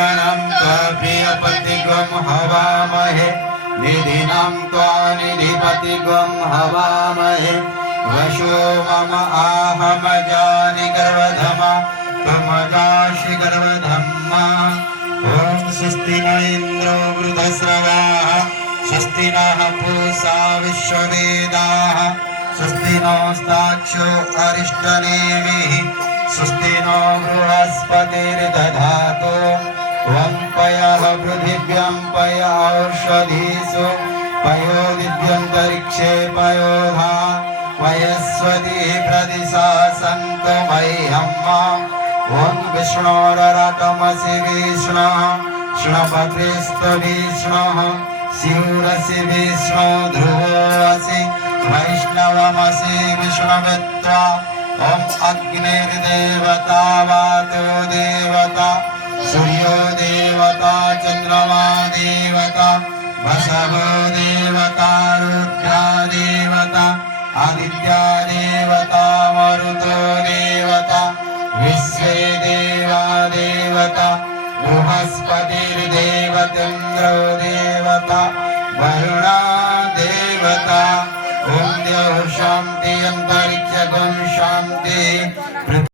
प्रियजनं त्वा प्रियपतिगं हवामहे निधिनं त्वा निधिपतिगं हवामहे वशो मम आहमजानि गर्वधमा त्वमजासि गर्वधम्मा ॐ स्वस्ति न इन्द्रो वृधस्रवाः स्वस्ति नः पूषा विश्ववेदाः स्वस्ति नस्ताक्षो अरिष्टनेमिः स्वस्ति नो बृहस्पतिर्दधातु त्वं पयः पृथिव्यां पय औषधीषु पयो दिव्यन्तरिक्षे पयोधा वयस्वती प्रदिशा सन्तु मह्यम्मा ॐ विष्णोररतमसि विष्णुः कृष्णपत्रेस्तु विष्णुः शिवरसि विष्णु ध्रुवोऽसि वैष्णवमसि विष्णुमित्वा ॐ अग्निर्देवता वातो देवता सूर्यो देवता चन्द्रमा देवता वसवो देवता रुद्रा देवता आदित्या देवता मरुतो देवता विश्वे देवा देवता बृहस्पतिर्देवतेन्द्रो देवता वरुणा देवता ॐ द्यौः शान्ति अन्तरिक्षगं शान्ति।